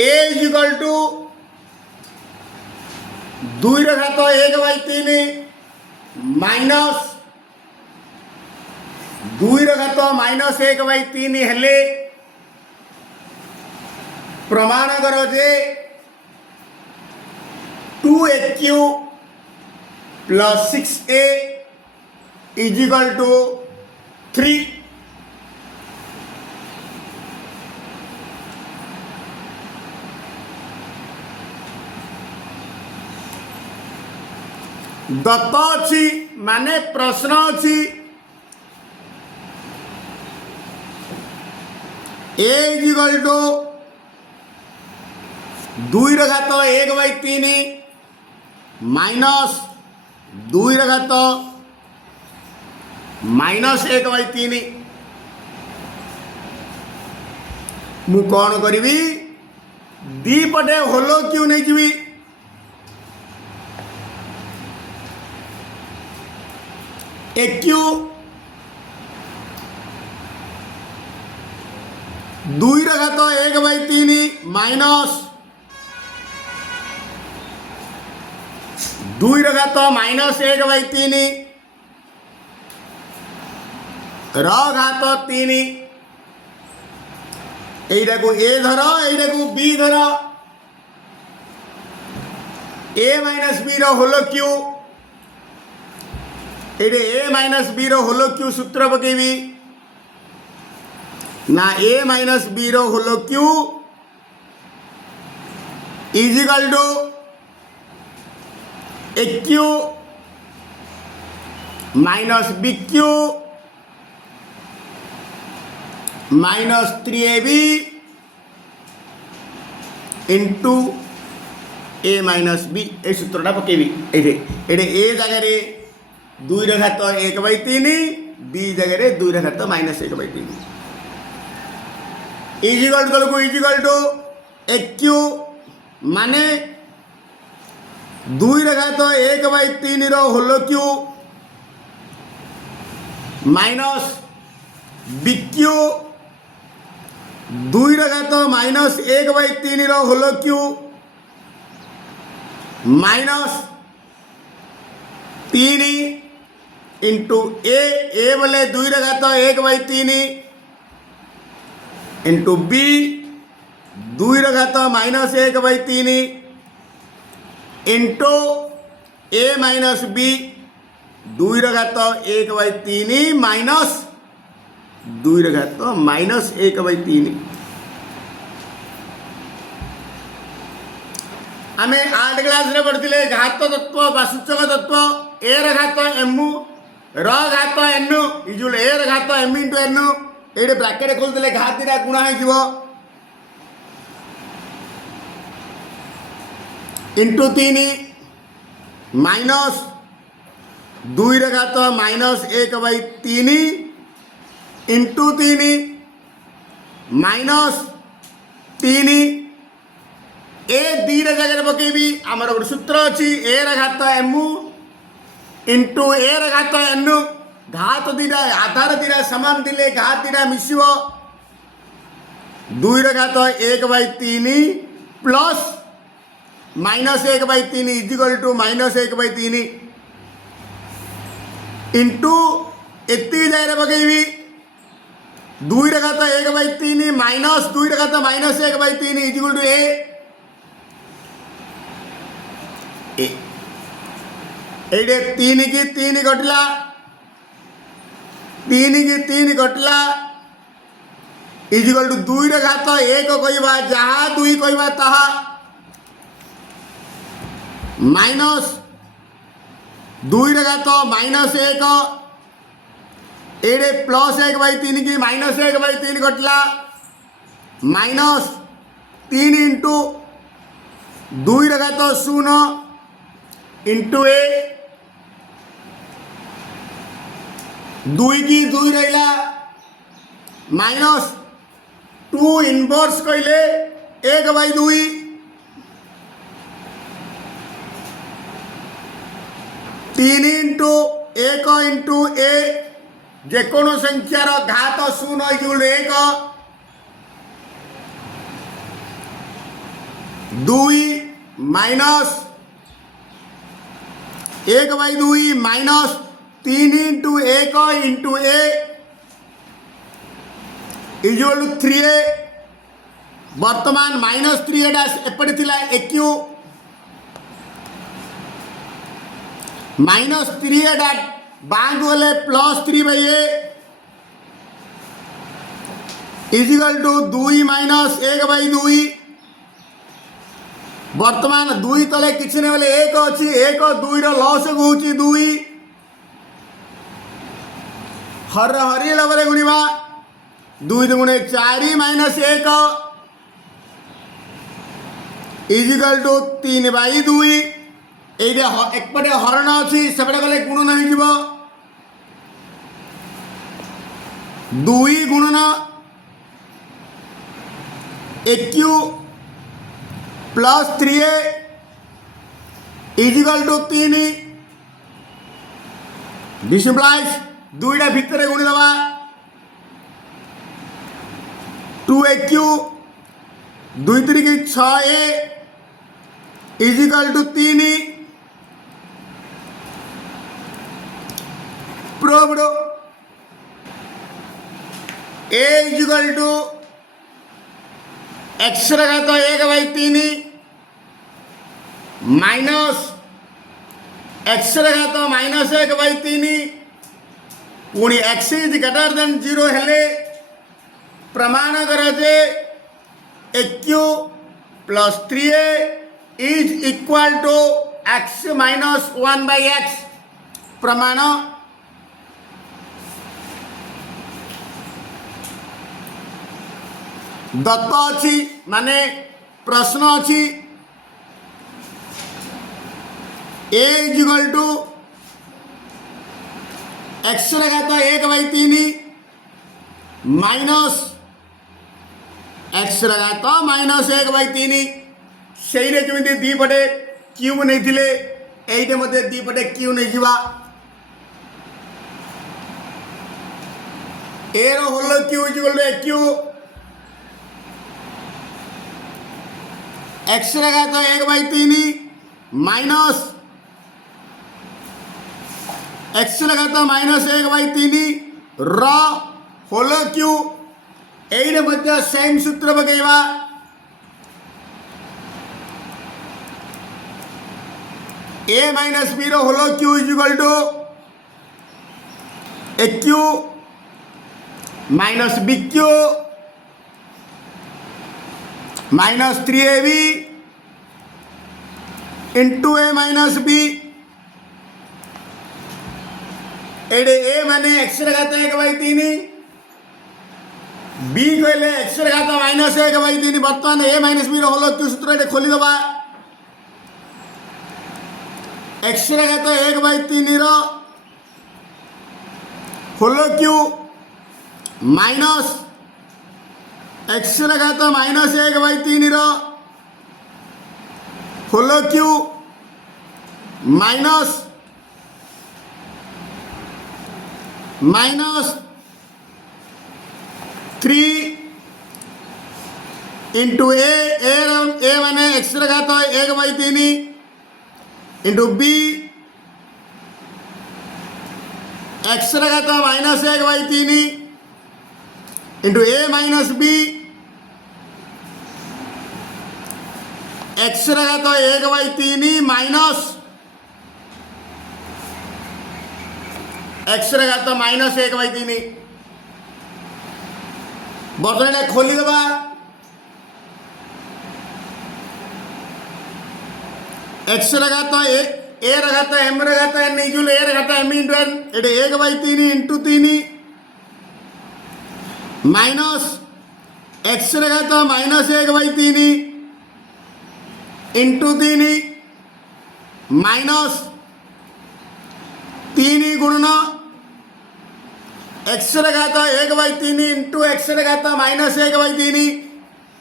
A is equal to 2/1/3 minus 2/-1/3 हेले प्रमाण कर जे 2AQ plus 6A is equal to 3। दत्त अच्छी माने प्रश्न अच्छी A is equal to 2/1/3 minus 2/-1/3 मु कौन करी दी पटे होलो क्यों नहीं जी AQ 2/1/3 माइनस 2/-1/3 3 এইটা को A धर এইটা को B धर A माइनस B रो होलो क्यों ये ए माइनस बी रो होलो क्यू सूत्र पकेबी ना ए माइनस बी रो whole cube is equal to A cube minus B cube minus 3AB into A minus B ए सूत्रटा पकेबी ये ए जगह 2/1/3 बी जगह 2/-1/3 इज इक्वल टू AQ माने 2/1/3 रो होलो क्यू माइनस BQ 2/-1/3 रो होलो क्यू माइनस 3 इंटू ए बोले 2/1/3 into B 2/-1/3 into A minus B 2/1/3 minus 2/-1/3 आम 8 क्लास रे पढ़ते घात तत्व बा सूचक तत्व ए घात एमु घात एनु इजुल ए घात एम इंटू एनु ये ब्राकेट खोलते घात दिटा गुणा हो इंटू 3 माइनस 2/-1/3 इंटू 3 माइनस 3 ए दीटा जगह पकेबी आमर गोटे सूत्र अच्छी ए घात एमु इंटू ए घात एनु घात दीटा आधार दीटा सामान दिले घात दीटा मिसिव 2/1/3 plus -1/3 is equal to -1/3 into एति जगह पकेबी 2/1/3 minus 2/-1/3 is equal to A ये 3 की 3 कटला 3 की 3 कटला इज इक्वल टू 2/1 कहवा जहाँ 2 कहवा ताहा माइनस 2/-1 ये प्लस 1/3 की -1/3 कटला माइनस 3 इंटू 2/0 इंटू ए 2 की 2 रहा माइनस 2 इनवर्स कहले 1/2 3 इंटू 1 इंटू ए जेको संख्यार घात 0 1 ଦୁଇ minus 1/2 minus 3 into 1 into a equal to 3a। वर्तमान -3 एटा एपटे थिला aq -3 एटा बांक गले +3/a इक्वल टू 2 माइनस 1/2। वर्तमान 2 तले किसी नहीं बोले 1 अच्छी 1 2 लस हूँ 2 हर हरी लगे गुणवा 2 गुणे 4 माइनस 1 इक्वल टू 3/2। ये एकपटे हरण अच्छी सेपटे गले गुणन हो 2 गुणन aq plus 3a equal to 3 डिसिम्प्लाइज 2टा भितर गुणी दबा 2aq 2 3 की 6a equal to 3 proved a equal to x घात 1/3 माइनस x घात -1/3 पुणी x इज ग्रेटर देन 0 हेले प्रमाण कर जे aq plus 3a is equal to x minus 1/x प्रमाण दत्त अच्छी माने प्रश्न अच्छी a इक्वल टू x घात 1/3 माइनस x घात -1/3 से जमी दीपटे क्यूब नहीं ये मध्य दीपटे क्यू नहीं जा A whole cube equal to aq x घात 1/3 माइनस x घात -1/3 होल क्यू ये मध्य सेम सूत्र पकईवा a minus b whole cube equal to aq minus bq minus 3ab into a minus b एडे a माने x घात 1/3 b कहले x घात -1/3 बर्तमान a minus b whole cube सूत्र ये खोली दबा x घात 1/3 होल क्यू माइनस x घात -1/3 whole cube minus 3 into a माने x घात 1/3 इंटू b x घात -1/3 into a minus b x घात 1/3 माइनस x घात -1/3 बर्तमान खोली दबा x घात a घात m घात n इक्वल a घात m इंटू n ये 1/3 इंटू 3 माइनस x घात -1/3 इंटू 3 माइनस 3 गुणन x घात 1/3 इंटू x घात -1/3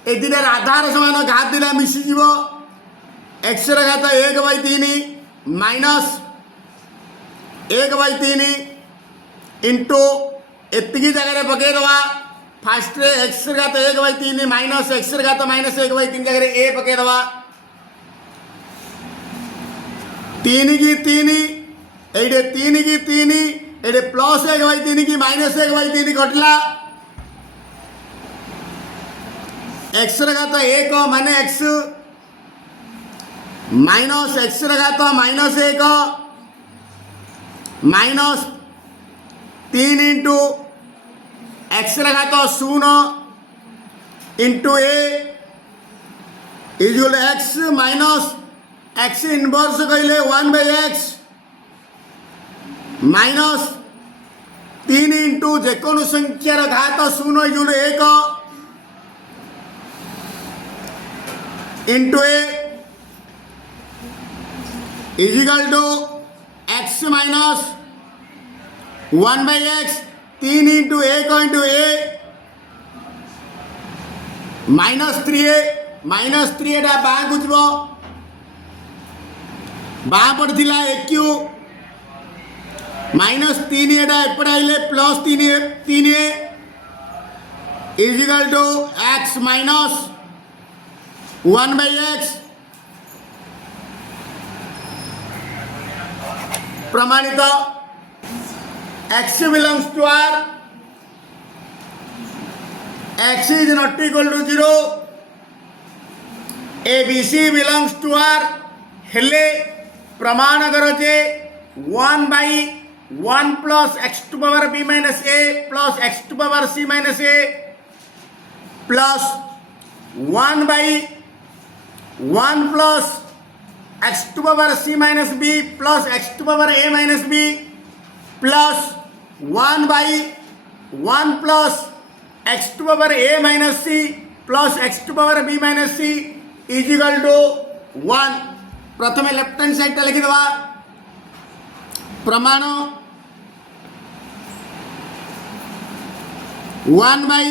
ए दुटार आधार समान घात दिला मिशीज x घात 1/3 माइनस 1/3 इंटू एति जगह पकईदवा फास्ट x घात 1/3 माइनस x घात -1/3 जगह a पकईदवा तीन की तीन एडे तीन की तीन एडे प्लस एक बाई तीन की माइनस एक बाई तीन कटला एक्स घात एक माने एक्स माइनस एक्स घात माइनस एक माइनस तीन इंटू एक्स घात शून्य into A equal x minus x inverse कहले वन बाई एक्स माइनस तीन इंटू जेको संख्यार घात शून्य इजुअल एक into A equal to x minus one by x तीन इंटू एक इंटू ए माइनस थ्री एटा बाँ को जीव बाँ पड़ता एक्यू माइनस तीन एटा एपटे आइले प्लस तीन तीन A equal to x minus one by x प्रमाणित x belongs to R, x is not equal to 0, ABC belongs to R हेले प्रमाण करो जे 1 by 1 plus x to power b minus a plus x to power c minus a plus 1 by 1 plus x to power c minus b plus x to power a minus b plus 1 by 1 plus x to power a minus c plus x to power b minus c is equal to 1. प्रथम left hand side लिखि देवा प्रमाण 1 by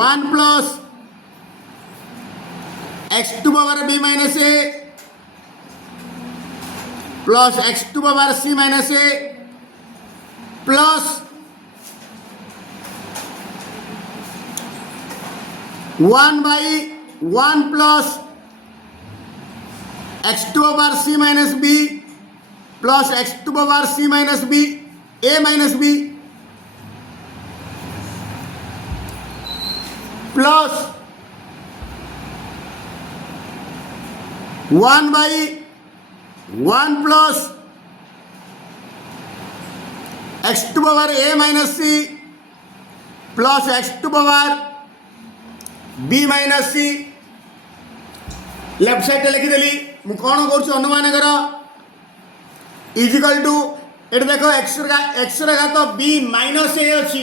1 plus x to power b minus a plus x to power c minus a plus 1 by 1 plus x to power c minus b plus x to power c minus b a minus b plus 1 by 1 plus x to power a minus c plus x to power b minus c left side लिखिदेली मु कौन कर अनुमान कर is equal to ये देख x घात B minus ए अच्छी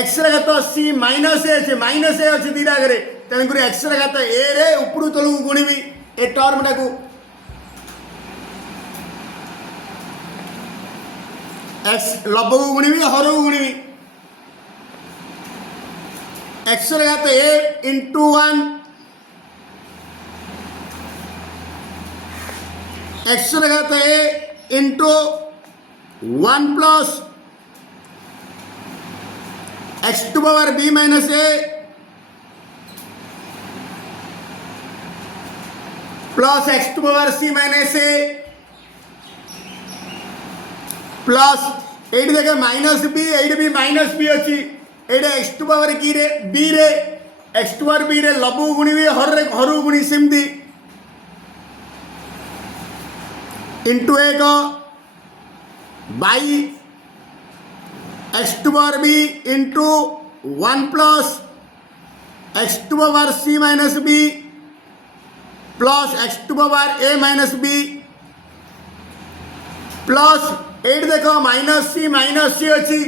एक्स घात सी माइनस ए अच्छे माइनस ए अच्छी दीटा आगे तेणुक एक्स घात ए रे उपरू तलू गुणिबी ए टर्म टाकू एक्स लब को गुणिबी हर को गुणिबी एक्स घात ए इंटू 1 एक्स घात A into 1 plus x to power B minus A plus x to power C minus A plus ये देखे माइनस बी ये भी माइनस बी अच्छी ये एक्स टू पावर की रे बी रे एक्स टू पावर बी रे लबू गुणी हर गुणी सेमती इंटू एक by x to power B into 1 plus x to power C minus B plus x to power A minus B plus एट देख माइनस सी अच्छी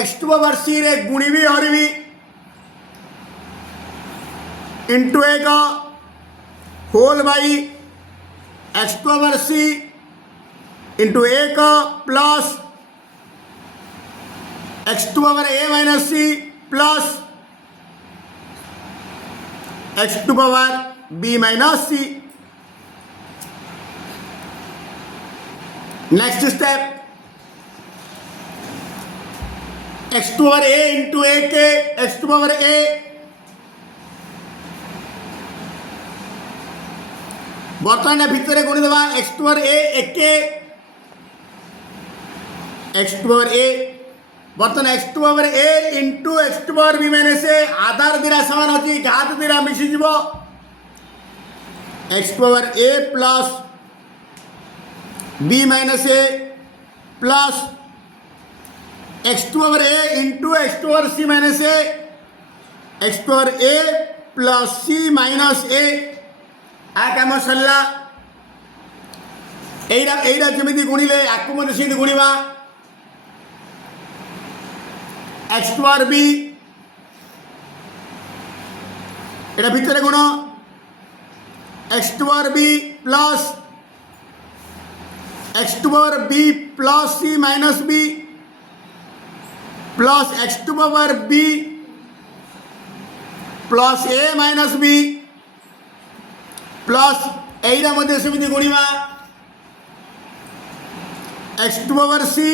एक्स टू पावर सी रे गुणी भी हर भी इंटू एक whole by x to power C into एक plus x to power A minus C plus x to power B minus C. Next step x to power A into A के x to power A बर्तमान भितर गुणी देवा x to power A एके x to power A बर्तमान x to power A into x to power B minus A आधार दिरा सामान अच्छी घात दिरा मिशीज x to power A plus B minus A plus x to power A into x to power C minus A x to power A plus C minus A आ काम सरला एटा जमी गुणिले आपको मत गुणवा एक्स टू पावर बी एटा भितर गुण X to power B plus x to power B plus C minus B plus x to power B plus A minus B plus एटा मध्य सेमती गुणवा X to power C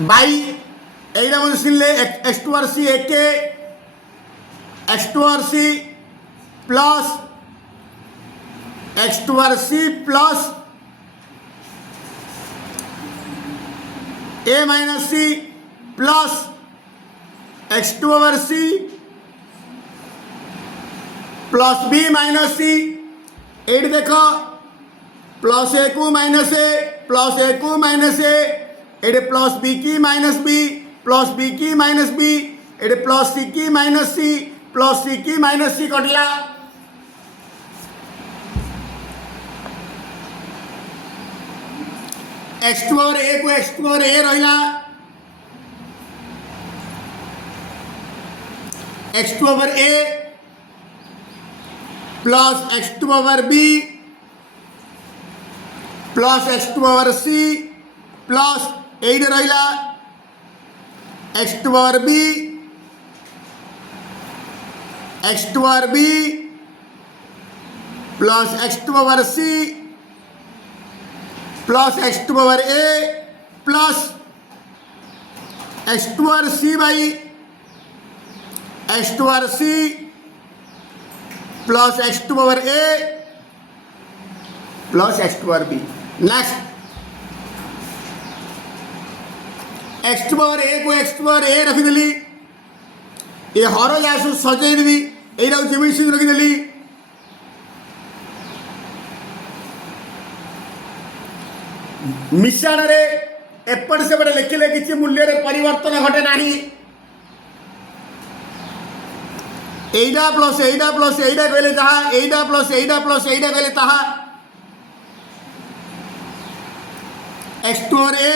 by एटा मध्य सिले एक्स टू पावर सी एके x to power C plus x to power C plus A minus C plus x to power C plus B minus C एट देख plus A को minus A plus A को minus A एटे plus B की minus B plus B की minus B एटे plus C की minus C plus C की माइनस सी कटला एक्स टू पावर ए को एक्स टू पावर ए रहा x to power A plus x to power B plus x to power C plus एट रहा x to power B x to power B plus x to power C plus x to power A plus x to power C by x to power C plus x to power A plus x to power b next x to power ए को x to power a रखीदेली ये हर जासु सजैदेवी यही Jamie रखीदेली मिश्रण रे एपट सेपटे लिखिले किसी मूल्य रे परिवर्तन घटे नाही एटा प्लस एटा प्लस एटा कहले ताहा एटा प्लस एटा प्लस एटा कहले ताहा X to power A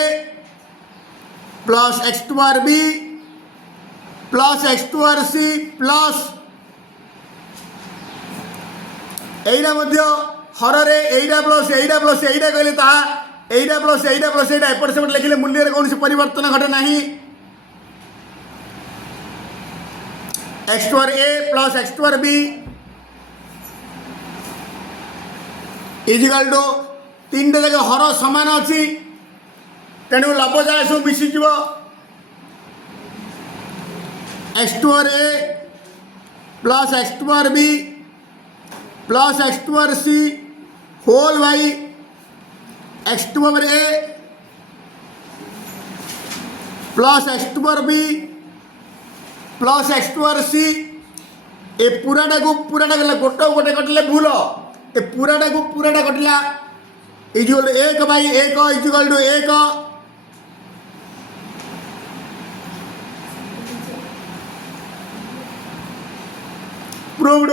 plus x to power B plus x to power C plus एटा मध्य हर रे एटा प्लस एटा कहले ताहा एटा प्लस एटा एपट सेपटे लिखिले मूल्य रे कौन परिवर्तन घटे नाही x to power A plus x to power b is equal to तीन जगह हर समान अच्छी तेणु लबजा सब मिशीज x to power A plus x to power B plus x to power c whole by x to power A plus x to power B plus x to power c ए पूराटा को पूराटा गला गोटे गोटे कटिले भूल ए पूराटा को पूराटा कटिला इजिकल टू एक बाई एक इजिकल टू एक प्रूव्ड